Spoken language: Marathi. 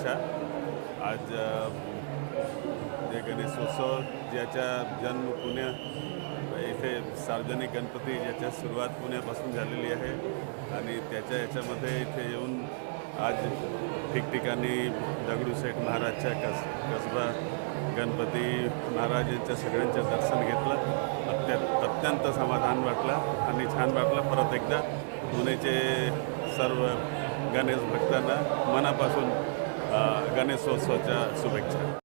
गणेशोत्सव शुभेच्छा. आज जे गणेशोत्सव ज्याच्या जन्म पुण्या इथे सार्वजनिक गणपती ज्याच्या सुरुवात पुण्यापासून झालेली आहे आणि त्याच्या याच्यामध्ये इथे येऊन आज ठिकठिकाणी दगडूशेठ महाराजच्या कस कसबा गणपती महाराज यांच्या सगळ्यांचं दर्शन घेतलं. अत्यंत अत्यंत समाधान वाटलं आणि छान वाटलं. परत एकदा पुणेचे सर्व गणेश भक्तांना मनापासून ગણેશોત્સવ શુભેચ્છા.